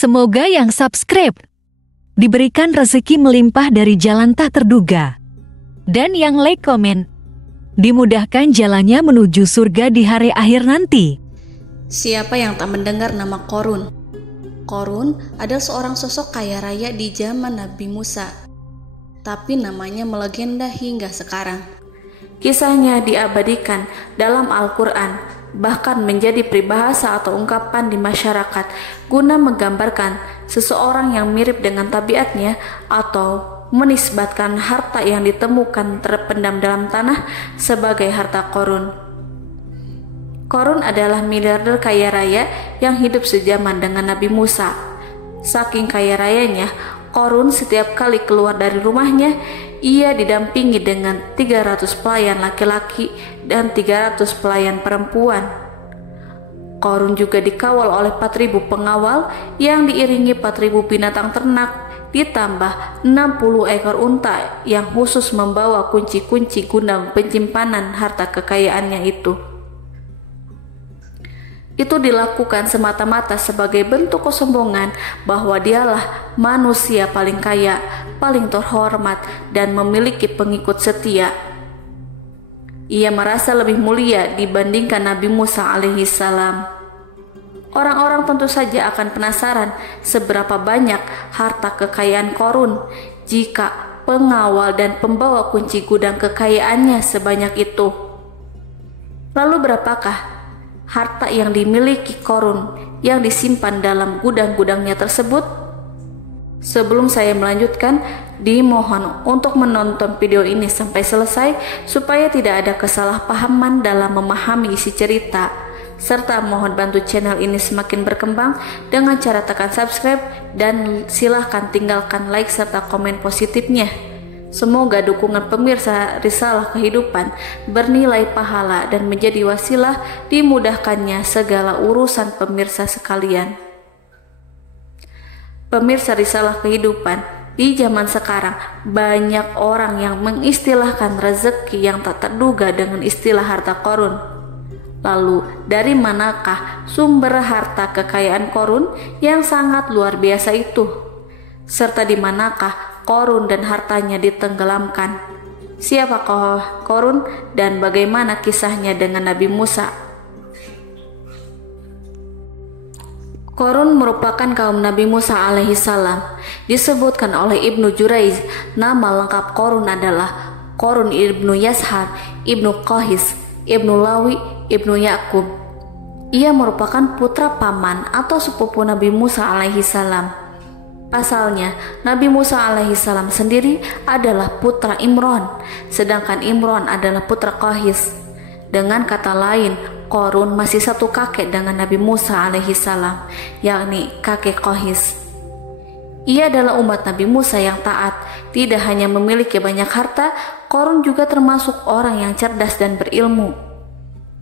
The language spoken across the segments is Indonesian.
Semoga yang subscribe diberikan rezeki melimpah dari jalan tak terduga. Dan yang like komen, dimudahkan jalannya menuju surga di hari akhir nanti. Siapa yang tak mendengar nama Qorun? Qorun adalah seorang sosok kaya raya di zaman Nabi Musa, tapi namanya melegenda hingga sekarang. Kisahnya diabadikan dalam Al-Quran, bahkan menjadi peribahasa atau ungkapan di masyarakat guna menggambarkan seseorang yang mirip dengan tabiatnya atau menisbatkan harta yang ditemukan terpendam dalam tanah sebagai harta Qorun. Qorun adalah miliarder kaya raya yang hidup sejaman dengan Nabi Musa. Saking kaya rayanya, Qorun setiap kali keluar dari rumahnya, ia didampingi dengan 300 pelayan laki-laki dan 300 pelayan perempuan. Qorun juga dikawal oleh 4.000 pengawal yang diiringi 4.000 binatang ternak, ditambah 60 ekor unta yang khusus membawa kunci-kunci gudang penyimpanan harta kekayaannya itu. Itu dilakukan semata-mata sebagai bentuk kesombongan bahwa dialah manusia paling kaya, paling terhormat, dan memiliki pengikut setia. Ia merasa lebih mulia dibandingkan Nabi Musa alaihissalam. Orang-orang tentu saja akan penasaran seberapa banyak harta kekayaan Qorun jika pengawal dan pembawa kunci gudang kekayaannya sebanyak itu. Lalu berapakah harta yang dimiliki Qorun yang disimpan dalam gudang-gudangnya tersebut? Sebelum saya melanjutkan, dimohon untuk menonton video ini sampai selesai supaya tidak ada kesalahpahaman dalam memahami isi cerita, serta mohon bantu channel ini semakin berkembang dengan cara tekan subscribe dan silahkan tinggalkan like serta komen positifnya. Semoga dukungan pemirsa Risalah Kehidupan bernilai pahala dan menjadi wasilah dimudahkannya segala urusan pemirsa sekalian. Pemirsa Risalah Kehidupan, di zaman sekarang banyak orang yang mengistilahkan rezeki yang tak terduga dengan istilah harta Qorun. Lalu dari manakah sumber harta kekayaan Qorun yang sangat luar biasa itu? Serta di manakah Qorun dan hartanya ditenggelamkan? Siapakah Qorun dan bagaimana kisahnya dengan Nabi Musa? Qorun merupakan kaum Nabi Musa alaihissalam. Disebutkan oleh Ibnu Jurayj, nama lengkap Qorun adalah Qorun ibnu Yashar, ibnu Qahis, ibnu Lawi, ibnu Yakub. Ia merupakan putra paman atau sepupu Nabi Musa alaihissalam. Pasalnya, Nabi Musa alaihissalam sendiri adalah putra Imron, sedangkan Imron adalah putra Qahis. Dengan kata lain, Qorun masih satu kakek dengan Nabi Musa alaihissalam, yakni kakek Qahis. Ia adalah umat Nabi Musa yang taat. Tidak hanya memiliki banyak harta, Qorun juga termasuk orang yang cerdas dan berilmu.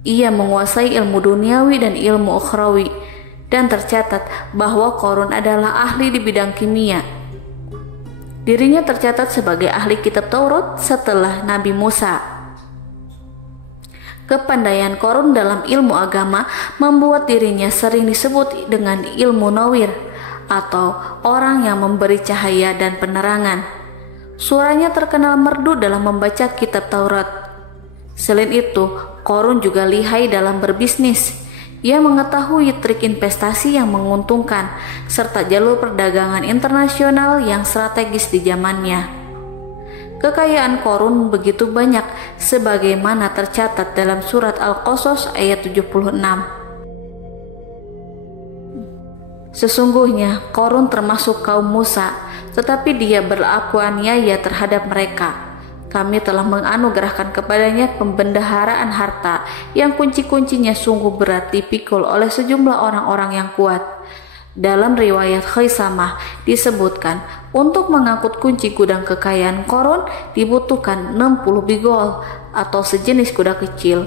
Ia menguasai ilmu duniawi dan ilmu ukhrawi, dan tercatat bahwa Qorun adalah ahli di bidang kimia. Dirinya tercatat sebagai ahli kitab Taurat setelah Nabi Musa. Kepandaian Qorun dalam ilmu agama membuat dirinya sering disebut dengan ilmu nawir atau orang yang memberi cahaya dan penerangan. Suaranya terkenal merdu dalam membaca kitab Taurat. Selain itu, Qorun juga lihai dalam berbisnis. Ia mengetahui trik investasi yang menguntungkan serta jalur perdagangan internasional yang strategis di zamannya. Kekayaan Qorun begitu banyak sebagaimana tercatat dalam surat Al-Qasas ayat 76. Sesungguhnya Qorun termasuk kaum Musa, tetapi dia berlaku aniaya terhadap mereka. Kami telah menganugerahkan kepadanya pembendaharaan harta yang kunci-kuncinya sungguh berat dipikul oleh sejumlah orang-orang yang kuat. Dalam riwayat Khaisamah disebutkan, untuk mengangkut kunci gudang kekayaan Qorun dibutuhkan 60 bigol atau sejenis kuda kecil.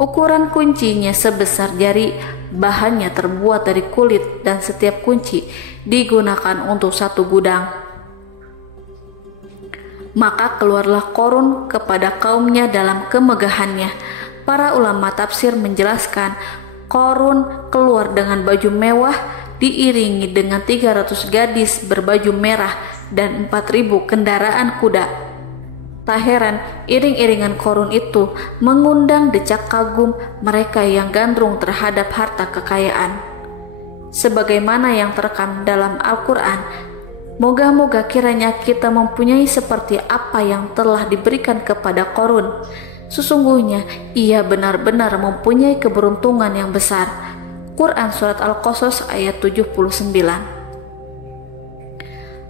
Ukuran kuncinya sebesar jari, bahannya terbuat dari kulit dan setiap kunci digunakan untuk satu gudang. Maka keluarlah Qorun kepada kaumnya dalam kemegahannya. Para ulama tafsir menjelaskan Qorun keluar dengan baju mewah diiringi dengan 300 gadis berbaju merah dan 4.000 kendaraan kuda. Tak heran iring-iringan Qarun itu mengundang decak kagum mereka yang gandrung terhadap harta kekayaan. Sebagaimana yang terekam dalam Al-Quran, moga-moga kiranya kita mempunyai seperti apa yang telah diberikan kepada Qarun. Sesungguhnya ia benar-benar mempunyai keberuntungan yang besar. Quran Surat Al-Qasas ayat 79.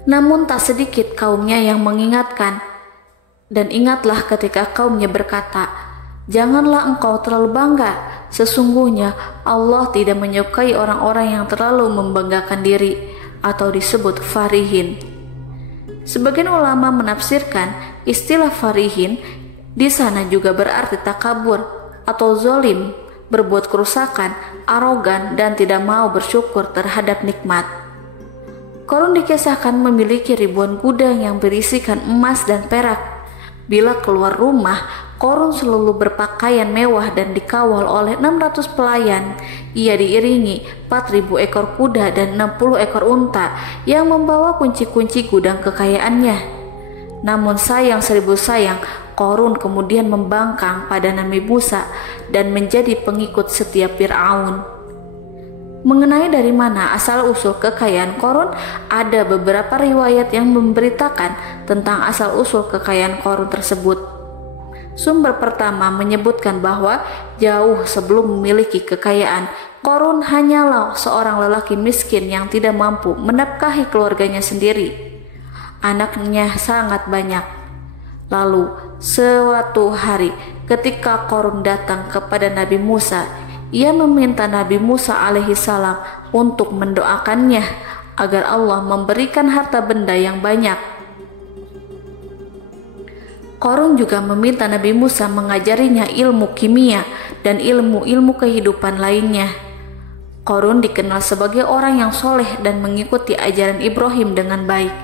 Namun tak sedikit kaumnya yang mengingatkan, dan ingatlah ketika kaumnya berkata, janganlah engkau terlalu bangga. Sesungguhnya Allah tidak menyukai orang-orang yang terlalu membanggakan diri atau disebut farihin. Sebagian ulama menafsirkan istilah farihin di sana juga berarti takabur atau zolim, berbuat kerusakan, arogan, dan tidak mau bersyukur terhadap nikmat. Qarun dikisahkan memiliki ribuan gudang yang berisikan emas dan perak. Bila keluar rumah, Qarun selalu berpakaian mewah dan dikawal oleh 600 pelayan. Ia diiringi 4.000 ekor kuda dan 60 ekor unta yang membawa kunci-kunci gudang kekayaannya. Namun sayang seribu sayang, Qarun kemudian membangkang pada Nabi Musa dan menjadi pengikut setia Fir'aun. Mengenai dari mana asal-usul kekayaan Qarun, ada beberapa riwayat yang memberitakan tentang asal-usul kekayaan Qarun tersebut. Sumber pertama menyebutkan bahwa jauh sebelum memiliki kekayaan, Qarun hanyalah seorang lelaki miskin yang tidak mampu menafkahi keluarganya sendiri. Anaknya sangat banyak. Lalu, suatu hari ketika Qarun datang kepada Nabi Musa, ia meminta Nabi Musa alaihissalam untuk mendoakannya agar Allah memberikan harta benda yang banyak. Qarun juga meminta Nabi Musa mengajarinya ilmu kimia dan ilmu-ilmu kehidupan lainnya. Qarun dikenal sebagai orang yang soleh dan mengikuti ajaran Ibrahim dengan baik,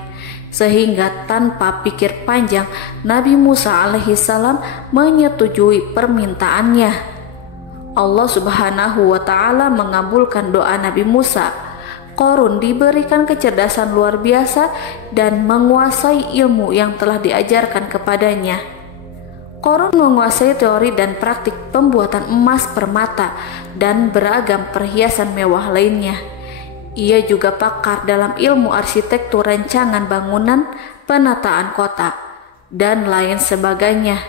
sehingga tanpa pikir panjang Nabi Musa alaihissalam menyetujui permintaannya. Allah Subhanahu wa Ta'ala mengabulkan doa Nabi Musa. Qarun diberikan kecerdasan luar biasa dan menguasai ilmu yang telah diajarkan kepadanya. Qarun menguasai teori dan praktik pembuatan emas permata dan beragam perhiasan mewah lainnya. Ia juga pakar dalam ilmu arsitektur, rancangan bangunan, penataan kota, dan lain sebagainya.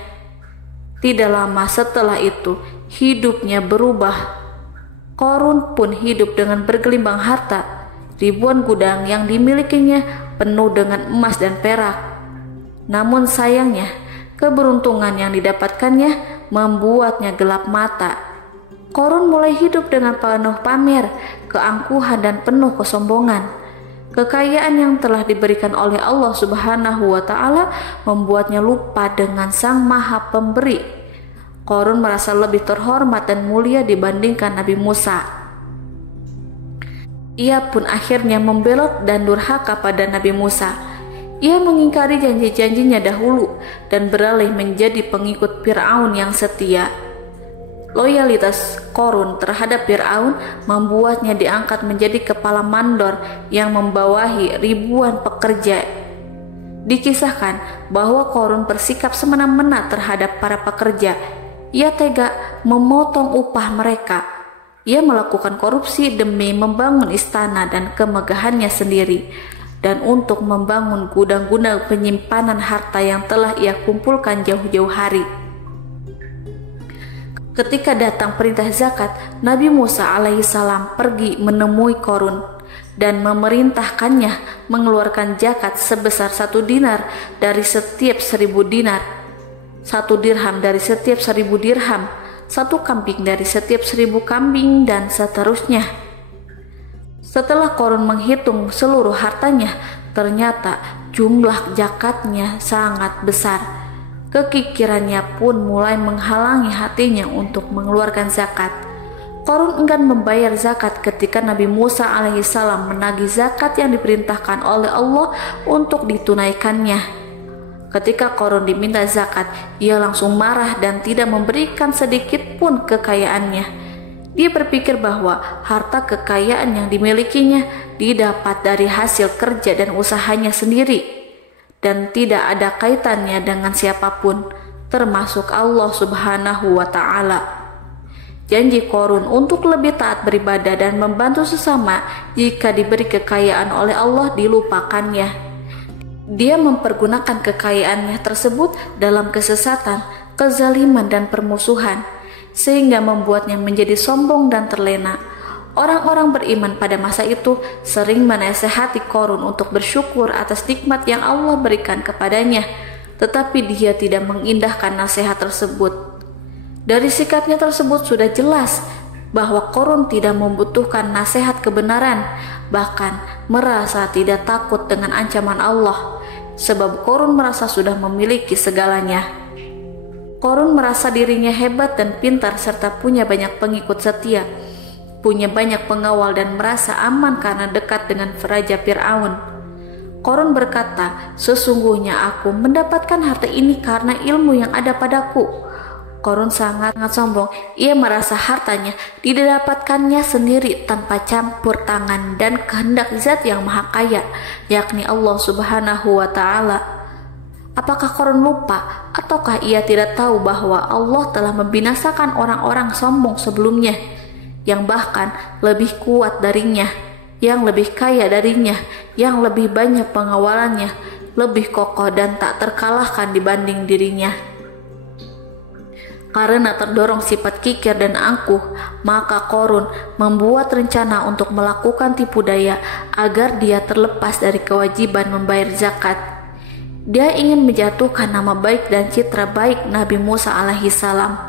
Tidak lama setelah itu, hidupnya berubah. Qarun pun hidup dengan bergelimbang harta. Ribuan gudang yang dimilikinya penuh dengan emas dan perak. Namun sayangnya, keberuntungan yang didapatkannya membuatnya gelap mata. Qarun mulai hidup dengan penuh pamer, keangkuhan, dan penuh kesombongan. Kekayaan yang telah diberikan oleh Allah Subhanahu wa Ta'ala membuatnya lupa dengan Sang Maha Pemberi. Qarun merasa lebih terhormat dan mulia dibandingkan Nabi Musa. Ia pun akhirnya membelot dan durhaka pada Nabi Musa. Ia mengingkari janji-janjinya dahulu dan beralih menjadi pengikut Fir'aun yang setia. Loyalitas Qarun terhadap Fir'aun membuatnya diangkat menjadi kepala mandor yang membawahi ribuan pekerja. Dikisahkan bahwa Qarun bersikap semena-mena terhadap para pekerja. Ia tega memotong upah mereka. Ia melakukan korupsi demi membangun istana dan kemegahannya sendiri, dan untuk membangun gudang-gudang penyimpanan harta yang telah ia kumpulkan jauh-jauh hari. Ketika datang perintah zakat, Nabi Musa alaihissalam pergi menemui Qarun dan memerintahkannya mengeluarkan zakat sebesar 1 dinar dari setiap 1000 dinar, 1 dirham dari setiap 1000 dirham, 1 kambing dari setiap 1000 kambing, dan seterusnya. Setelah Qarun menghitung seluruh hartanya, ternyata jumlah zakatnya sangat besar. Kekikirannya pun mulai menghalangi hatinya untuk mengeluarkan zakat. Qarun enggan membayar zakat ketika Nabi Musa alaihissalam menagih zakat yang diperintahkan oleh Allah untuk ditunaikannya. Ketika Qarun diminta zakat, ia langsung marah dan tidak memberikan sedikit pun kekayaannya. Dia berpikir bahwa harta kekayaan yang dimilikinya didapat dari hasil kerja dan usahanya sendiri, dan tidak ada kaitannya dengan siapapun, termasuk Allah Subhanahu wa Ta'ala. Janji Qorun untuk lebih taat beribadah dan membantu sesama jika diberi kekayaan oleh Allah dilupakannya. Dia mempergunakan kekayaannya tersebut dalam kesesatan, kezaliman, dan permusuhan, sehingga membuatnya menjadi sombong dan terlena. Orang-orang beriman pada masa itu sering menasehati Qorun untuk bersyukur atas nikmat yang Allah berikan kepadanya, tetapi dia tidak mengindahkan nasihat tersebut. Dari sikapnya tersebut sudah jelas bahwa Qorun tidak membutuhkan nasihat kebenaran, bahkan merasa tidak takut dengan ancaman Allah, sebab Qorun merasa sudah memiliki segalanya. Qorun merasa dirinya hebat dan pintar serta punya banyak pengikut setia, punya banyak pengawal dan merasa aman karena dekat dengan Raja Fir'aun. Qorun berkata, "Sesungguhnya aku mendapatkan harta ini karena ilmu yang ada padaku." Qorun sangat sombong. Ia merasa hartanya didapatkannya sendiri tanpa campur tangan dan kehendak Zat yang Maha Kaya, yakni Allah Subhanahu wa Ta'ala. Apakah Qorun lupa ataukah ia tidak tahu bahwa Allah telah membinasakan orang-orang sombong sebelumnya, yang bahkan lebih kuat darinya, yang lebih kaya darinya, yang lebih banyak pengawalannya, lebih kokoh dan tak terkalahkan dibanding dirinya? Karena terdorong sifat kikir dan angkuh, maka Qorun membuat rencana untuk melakukan tipu daya agar dia terlepas dari kewajiban membayar zakat. Dia ingin menjatuhkan nama baik dan citra baik Nabi Musa alaihissalam.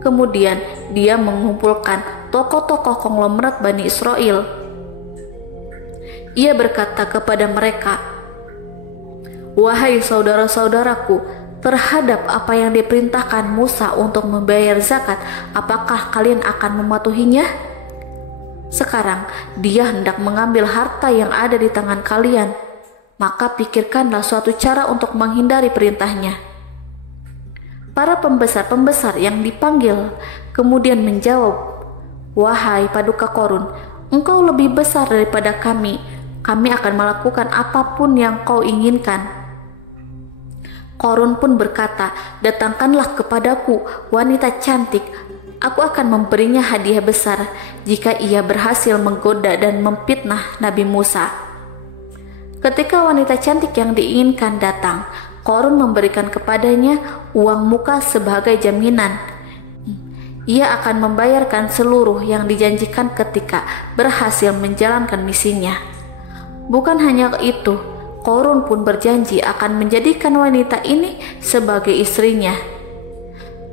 Kemudian dia mengumpulkan tokoh-tokoh konglomerat Bani Israel. Ia berkata kepada mereka, "Wahai saudara-saudaraku, terhadap apa yang diperintahkan Musa untuk membayar zakat, apakah kalian akan mematuhinya? Sekarang dia hendak mengambil harta yang ada di tangan kalian, maka pikirkanlah suatu cara untuk menghindari perintahnya." Para pembesar-pembesar yang dipanggil kemudian menjawab, "Wahai paduka Qorun, engkau lebih besar daripada kami akan melakukan apapun yang kau inginkan." Qorun pun berkata, "Datangkanlah kepadaku wanita cantik, aku akan memberinya hadiah besar jika ia berhasil menggoda dan memfitnah Nabi Musa." Ketika wanita cantik yang diinginkan datang, Qorun memberikan kepadanya uang muka sebagai jaminan. Ia akan membayarkan seluruh yang dijanjikan ketika berhasil menjalankan misinya. Bukan hanya itu, Qorun pun berjanji akan menjadikan wanita ini sebagai istrinya.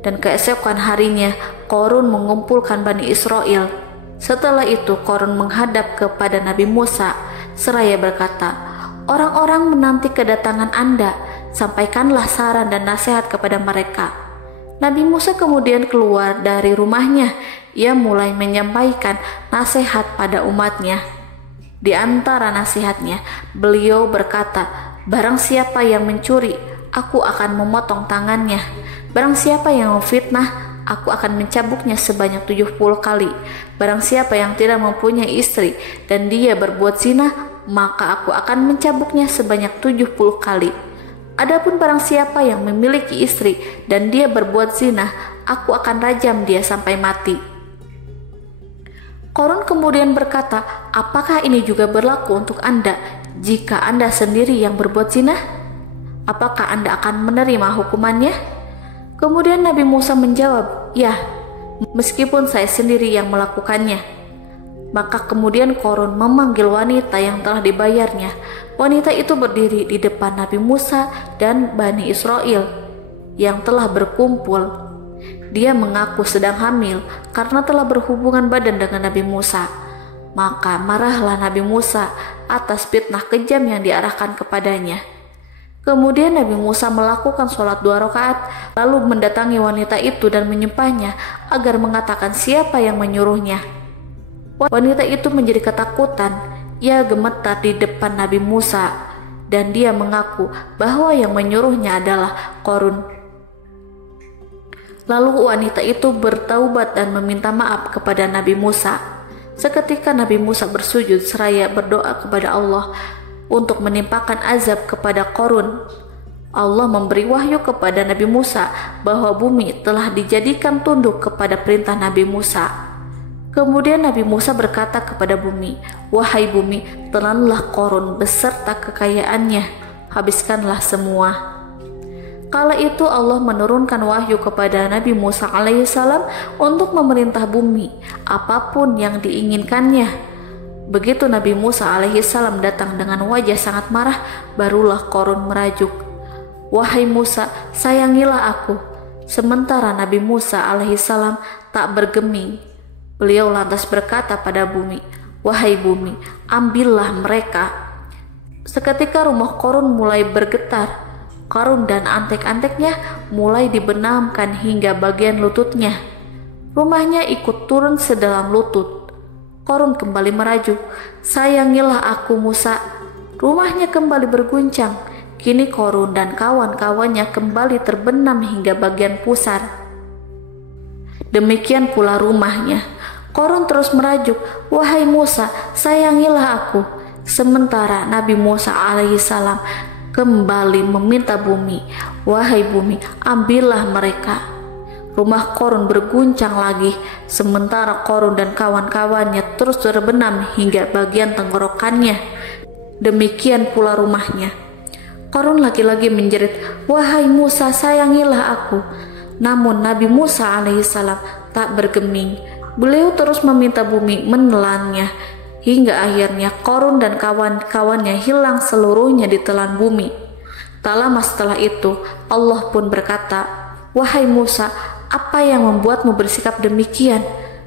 Dan keesokan harinya, Qorun mengumpulkan Bani Israel. Setelah itu, Qorun menghadap kepada Nabi Musa seraya berkata, "Orang-orang menanti kedatangan Anda, sampaikanlah saran dan nasihat kepada mereka." Nabi Musa kemudian keluar dari rumahnya. Ia mulai menyampaikan nasihat pada umatnya. Di antara nasihatnya, beliau berkata, "Barang siapa yang mencuri, aku akan memotong tangannya. Barang siapa yang memfitnah, aku akan mencambuknya sebanyak 70 kali. Barang siapa yang tidak mempunyai istri dan dia berbuat zina, maka aku akan mencambuknya sebanyak 70 kali. Adapun barang siapa yang memiliki istri dan dia berbuat zina, aku akan rajam dia sampai mati." Qorun kemudian berkata, "Apakah ini juga berlaku untuk Anda jika Anda sendiri yang berbuat zina? Apakah Anda akan menerima hukumannya?" Kemudian Nabi Musa menjawab, "Ya, meskipun saya sendiri yang melakukannya." Maka kemudian Qorun memanggil wanita yang telah dibayarnya. Wanita itu berdiri di depan Nabi Musa dan Bani Israel yang telah berkumpul. Dia mengaku sedang hamil karena telah berhubungan badan dengan Nabi Musa. Maka marahlah Nabi Musa atas fitnah kejam yang diarahkan kepadanya. Kemudian Nabi Musa melakukan sholat 2 rakaat, lalu mendatangi wanita itu dan menyumpahnya agar mengatakan siapa yang menyuruhnya. Wanita itu menjadi ketakutan. Ia gemetar di depan Nabi Musa dan dia mengaku bahwa yang menyuruhnya adalah Qorun. Lalu wanita itu bertaubat dan meminta maaf kepada Nabi Musa. Seketika Nabi Musa bersujud seraya berdoa kepada Allah untuk menimpakan azab kepada Qarun. Allah memberi wahyu kepada Nabi Musa bahwa bumi telah dijadikan tunduk kepada perintah Nabi Musa. Kemudian Nabi Musa berkata kepada bumi, "Wahai bumi, telanlah Qarun beserta kekayaannya, habiskanlah semua." Kala itu Allah menurunkan wahyu kepada Nabi Musa alaihissalam untuk memerintah bumi apapun yang diinginkannya. Begitu Nabi Musa alaihissalam datang dengan wajah sangat marah, barulah Qarun merajuk, "Wahai Musa, sayangilah aku." Sementara Nabi Musa alaihissalam tak bergeming. Beliau lantas berkata pada bumi, "Wahai bumi, ambillah mereka." Seketika rumah Qarun mulai bergetar. Qarun dan antek-anteknya mulai dibenamkan hingga bagian lututnya. Rumahnya ikut turun sedalam lutut. Qarun kembali merajuk, "Sayangilah aku Musa." Rumahnya kembali berguncang. Kini Qarun dan kawan-kawannya kembali terbenam hingga bagian pusar. Demikian pula rumahnya. Qarun terus merajuk, "Wahai Musa, sayangilah aku." Sementara Nabi Musa alaihissalam kembali meminta bumi, "Wahai bumi, ambillah mereka." Rumah Qarun berguncang lagi, sementara Qarun dan kawan-kawannya terus terbenam hingga bagian tenggorokannya. Demikian pula rumahnya. Qarun lagi-lagi menjerit, "Wahai Musa, sayangilah aku." Namun Nabi Musa alaihissalam tak bergeming. Beliau terus meminta bumi menelannya, hingga akhirnya Qarun dan kawan-kawannya hilang seluruhnya ditelan bumi. Tak lama setelah itu, Allah pun berkata, "Wahai Musa, apa yang membuatmu bersikap demikian?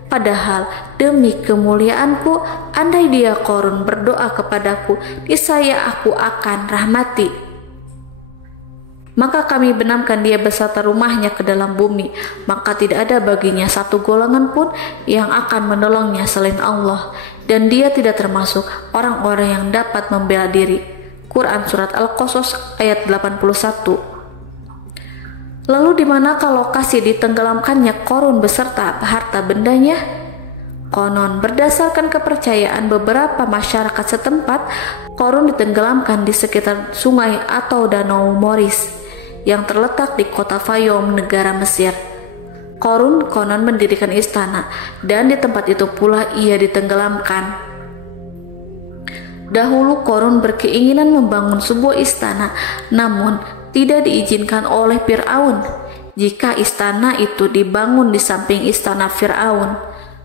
Padahal demi kemuliaanku, andai dia Qarun berdoa kepadaku, niscaya aku akan rahmati. Maka kami benamkan dia beserta rumahnya ke dalam bumi, maka tidak ada baginya satu golongan pun yang akan menolongnya selain Allah, dan dia tidak termasuk orang-orang yang dapat membela diri." Quran Surat Al-Qasas ayat 81. Lalu di manakah lokasi ditenggelamkannya Qarun beserta harta bendanya? Konon berdasarkan kepercayaan beberapa masyarakat setempat, Qarun ditenggelamkan di sekitar sungai atau danau Moris yang terletak di kota Fayum, negara Mesir. Qarun konon mendirikan istana, dan di tempat itu pula ia ditenggelamkan. Dahulu Qarun berkeinginan membangun sebuah istana, namun tidak diizinkan oleh Fir'aun jika istana itu dibangun di samping istana Fir'aun.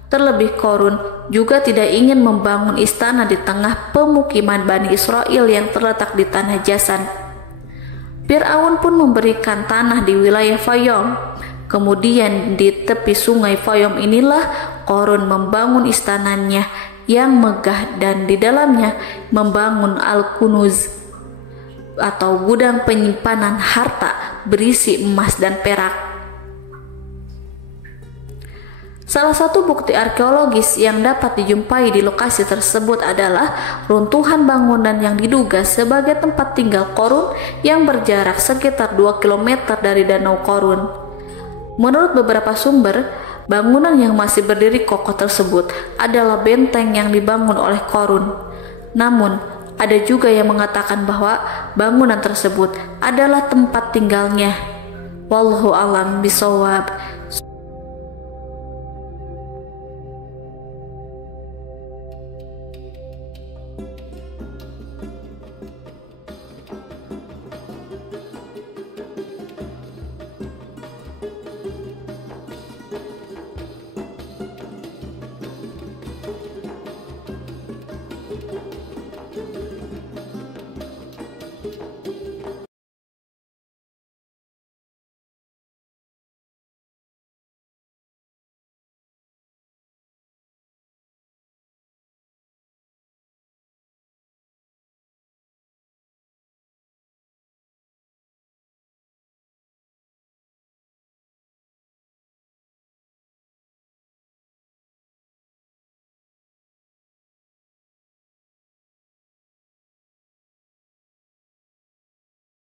Terlebih Qarun juga tidak ingin membangun istana di tengah pemukiman Bani Israel yang terletak di tanah Jasan. Fir'aun pun memberikan tanah di wilayah Fayum. Kemudian di tepi sungai Fayum inilah Qarun membangun istananya yang megah, dan di dalamnya membangun Al-Kunuz atau gudang penyimpanan harta berisi emas dan perak. Salah satu bukti arkeologis yang dapat dijumpai di lokasi tersebut adalah runtuhan bangunan yang diduga sebagai tempat tinggal Qarun yang berjarak sekitar 2 km dari Danau Qarun. Menurut beberapa sumber, bangunan yang masih berdiri kokoh tersebut adalah benteng yang dibangun oleh Qarun. Namun, ada juga yang mengatakan bahwa bangunan tersebut adalah tempat tinggalnya. Wallahu a'lam bishawab.